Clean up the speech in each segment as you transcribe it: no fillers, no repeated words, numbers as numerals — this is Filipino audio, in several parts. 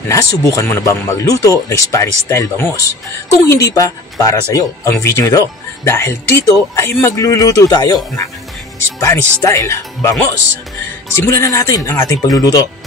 Nasubukan mo na bang magluto ng Spanish style bangus? Kung hindi pa, para sa'yo ang video ito dahil dito ay magluluto tayo ng Spanish style bangus. Simulan na natin ang ating pagluluto.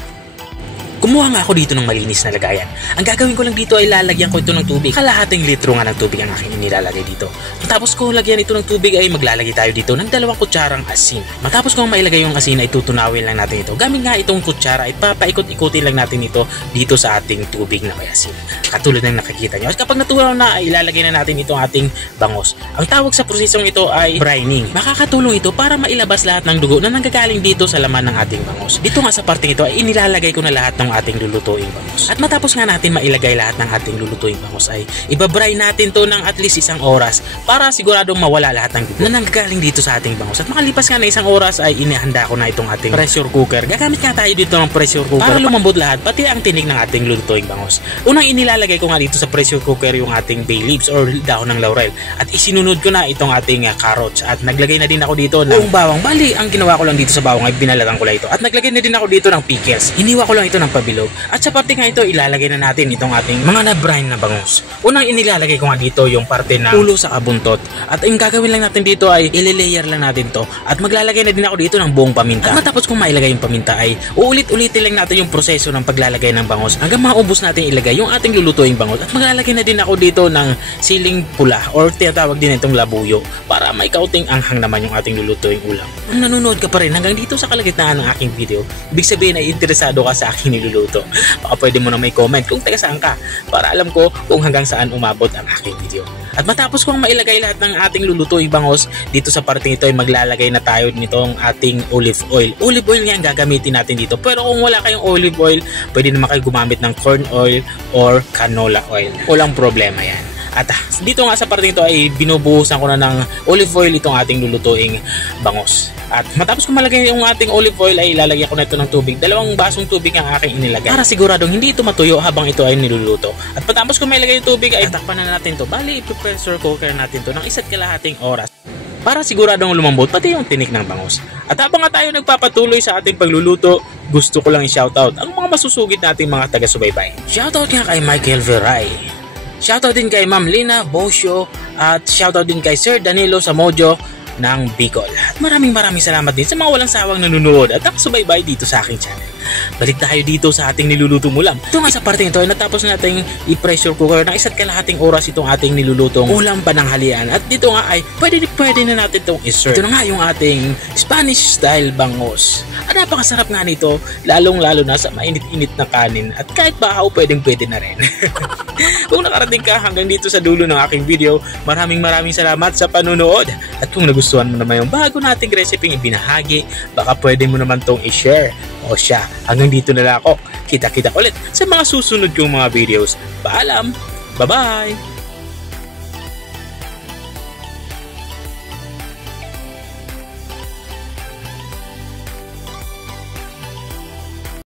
Kumuha nga ako dito ng malinis na lagayan. Ang gagawin ko lang dito ay lalagyan ko ito ng tubig. Kalahating litro nga ng tubig ang aking inilalagay dito. Matapos ko lagyan ito ng tubig ay maglalagay tayo dito ng 2 kutsarang asin. Matapos kong mailagay yung asin ay tutunawin lang natin ito. Gamit nga itong kutsara ay papaikot-ikutin lang natin ito dito sa ating tubig na may asin. Katulad ng nakikita nyo. At kapag natunaw na ay ilalagay na natin itong ating bangus. Ang tawag sa prosesong ito ay brining. Makakatulong ito para mailabas lahat ng dugo na nanggagaling dito sa laman ng ating bangus. Dito nga sa parting ito ay inilalagay ko na lahat ng ating lulutuing bangus. At matapos nga natin mailagay lahat ng ating lulutuing bangus ay ibabray natin to ng at least 1 oras para siguradong mawala lahat ng dugo na nanggagaling dito sa ating bangus. At makalipas nga na 1 oras ay inihanda ko na itong ating pressure cooker. Gagamit nga tayo dito ng pressure cooker para lumambot lahat pati ang tinik ng ating lulutuing bangus. Unang inilalagay ko nga dito sa pressure cooker yung ating bay leaves or dahon ng laurel. At isinunod ko na itong ating carrots at naglagay na din ako dito ng bawang. Bali, ang ginawa ko lang dito sa bawang ay binalatan ko lang ito. At naglagay na din ako dito ng pickles. Iniwa ko lang ito ng pabilog. At sa parte nga ito, ilalagay na natin itong ating mga na-brine na bangus. Unang inilalagay ko nga dito yung parte na ulo sa kabuntot. At ang gagawin lang natin dito ay ile-layer lang natin to. At maglalagay na din ako dito ng buong paminta. At matapos kong mailagay yung paminta ay uulit-ulitin lang natin yung proseso ng paglalagay ng bangus hanggang maubos natin ilagay yung ating lulutuing bangus. At maglalagay na din ako dito ng siling pula or tinatawag din itong labuyo para may kaunting anghang naman yung ating lulutuing ulam. Kung nanonood ka pa rin hanggang dito sa kalagitnaan ng aking video, ibig sabihin ay interesado ka sa aking niluluto. Baka pwede mo na may comment kung taga saan ka para alam ko kung hanggang saan umabot ang aking video. At matapos kong mailagay lahat ng ating lulutuing bangus, dito sa parting ito ay maglalagay na tayo nitong ating olive oil. Olive oil nga ang gagamitin natin dito. Pero kung wala kayong olive oil, pwede naman kayo gumamit ng corn oil or canola oil. Walang problema yan. At dito nga sa parting ito ay binubuhusan ko na ng olive oil itong ating lulutuing bangus. At matapos ko malagay yung ating olive oil ay ilalagyan ko na ito ng tubig. 2 basong tubig ang aking inilagay para siguradong hindi ito matuyo habang ito ay niluluto. At matapos ko mailagay yung tubig ay takpan na natin to. Bali, i-pressure cooker natin to ng 1.5 oras para siguradong lumambot pati yung tinik ng bangus. At habang nga tayo nagpapatuloy sa ating pagluluto, gusto ko lang i-shoutout ang mga masusugid nating mga taga-subaybay. Shoutout nga kay Michael Veray. Shoutout din kay Ma'am Lina Bosio at shoutout din kay Sir Danilo Samodio ng Bicol. At maraming salamat din sa mga walang sawang nanonood at nakasubaybay dito sa aking channel. Balik tayo dito sa ating nilulutong ulam. Ito nga sa parte ito ay natapos natin i-pressure cooker ng 1.5 oras itong ating nilulutong ulam pananghalian. At dito nga ay pwede na natin itong i-serve. Ito na nga yung ating Spanish style bangus. At napakasarap nga nito, lalong-lalo na sa mainit-init na kanin. At kahit bahaw, pwede na rin. Kung nakarating ka hanggang dito sa dulo ng aking video, maraming salamat sa panunood. At kung nagustuhan mo naman yung bago nating recipe ibinahagi, baka pwede mo naman tong i-share. O siya, hanggang dito na lang ako. Kita-kita ulit sa mga susunod kong mga videos. Paalam! Bye-bye!